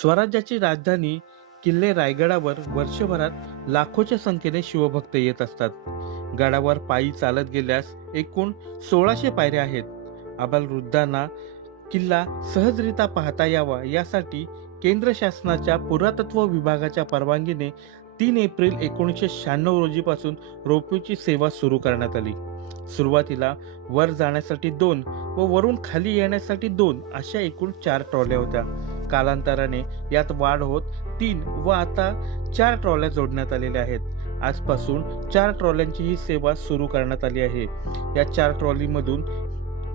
स्वराज्याची राजधानी किल्ले रायगडावर वर्षभरात लाखोच्या संख्येने शिवभक्त येत असतात. गडावर पायी चालत गेल्यास एकूण सोळाशे पायऱ्या आहेत. आबालवृद्धांना किल्ला सहजरित्या पाहता यावा यासाठी केंद्र शासनाच्या पुरातत्व विभागाच्या परवानगीने तीन एप्रिल एकोणीसशे शहाण्णव रोजीपासून रोपवेची सेवा सुरू करण्यात आली. सुरुवातीला वर जाण्यासाठी दोन व वरून खाली येण्यासाठी दोन अशा एकूण चार ट्रॉल्या होत्या. कालांतराने यात वाढ होत तीन व आता चार ट्रॉल्या जोडण्यात आलेल्या आहेत. आजपासून चार ट्रॉल्यांची ही सेवा सुरू करण्यात आली आहे. या चार ट्रॉलीमधून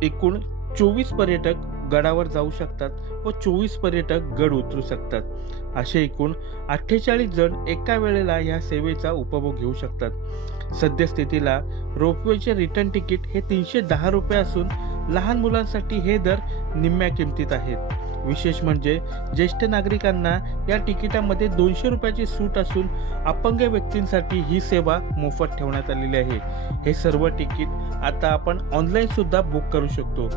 एकूण चोवीस पर्यटक गडावर जाऊ शकतात व चोवीस पर्यटक गड उतरू शकतात. असे एकूण अठ्ठेचाळीस जण एका वेळेला या सेवेचा उपभोग घेऊ शकतात. सद्यस्थितीला रोपवेचे रिटर्न तिकीट हे तीनशे दहा रुपये असून लहान मुलांसाठी हे दर निम्म्या किमतीत आहेत. विशेष म्हणजे ज्येष्ठ नागरिकांना या तिकिटामध्ये दोनशे रुपयाची सूट असून अपंग व्यक्तींसाठी ही सेवा मोफत ठेवण्यात आलेली आहे. हे सर्व तिकीट आता आपण ऑनलाईन सुद्धा बुक करू शकतो.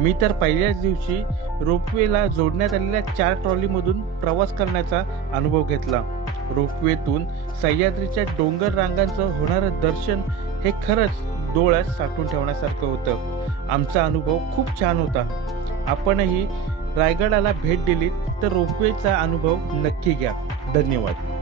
मी तर पहिल्याच दिवशी रोपवेला जोडण्यात आलेल्या चार ट्रॉलीमधून प्रवास करण्याचा अनुभव घेतला. रोपवेतून सह्याद्रीच्या डोंगर रांगांचं होणारं दर्शन हे खरंच डोळ्यात साठवून ठेवण्यासारखं होतं. आमचा अनुभव खूप छान होता. आपणही रायगडाला भेट दिलीत तर रोपवेचा अनुभव नक्की घ्या. धन्यवाद.